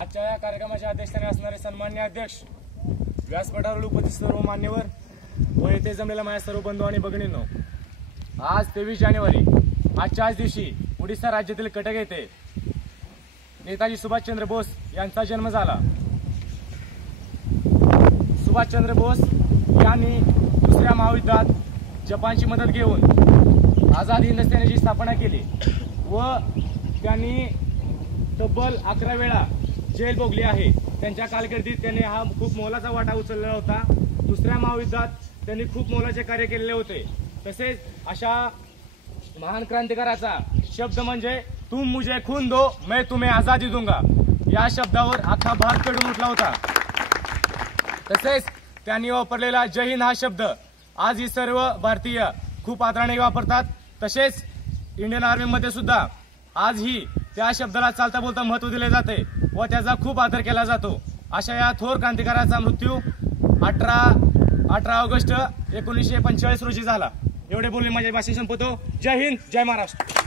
आजच्या या कार्यक्रमाच्या अध्यक्षस्थानी असणारे सन्मान्य अध्यक्ष, व्यासपीठावर उपस्थित सर्व मान्यवर व येथे जमलेल्या माझ्या सर्व बंधू आणि भगिनींनो, आज 23 जानेवारी आजच्याच दिवशी ओडिशा राज्यातील कटक येथे नेताजी सुभाषचंद्र बोस यांचा जन्म झाला। सुभाषचंद्र बोस यांनी दुसऱ्या महायुद्धात जपानची मदत घेऊन आझाद हिंद सेनेची स्थापना केली व त्यांनी तब्बल 11 वेळा जेल भोगली आहे। त्यांच्या कारकिर्दीत त्यांनी हा खूप मोलाचा वाटा उचलला होता। दुसऱ्या महायुद्धात त्यांनी खूप मोलाचे कार्य केलेले होते। तसेच अशा महान क्रांतिकाराचा शब्द म्हणजे तुम मुझे खून दो मैं तुम्हें आजादी दूंगा, या शब्दावर अख्खा भारत पेटून उठला होता। तसेच त्यांनी वापरलेला जय हिंद हा शब्द आज ही सर्व भारतीय खूप आदराने वापरतात। तसेच इंडियन आर्मीमध्ये सुद्धा आजही त्या शब्दाला चालता बोलता महत्त्व दिले जाते व त्याचा खूप आदर केला जातो। अशा या थोर क्रांतिकाराचा मृत्यू 18 ऑगस्ट 1945 रोजी झाला। एवढे बोलून माझे भाषण संपवतो। जय हिंद, जय महाराष्ट्र।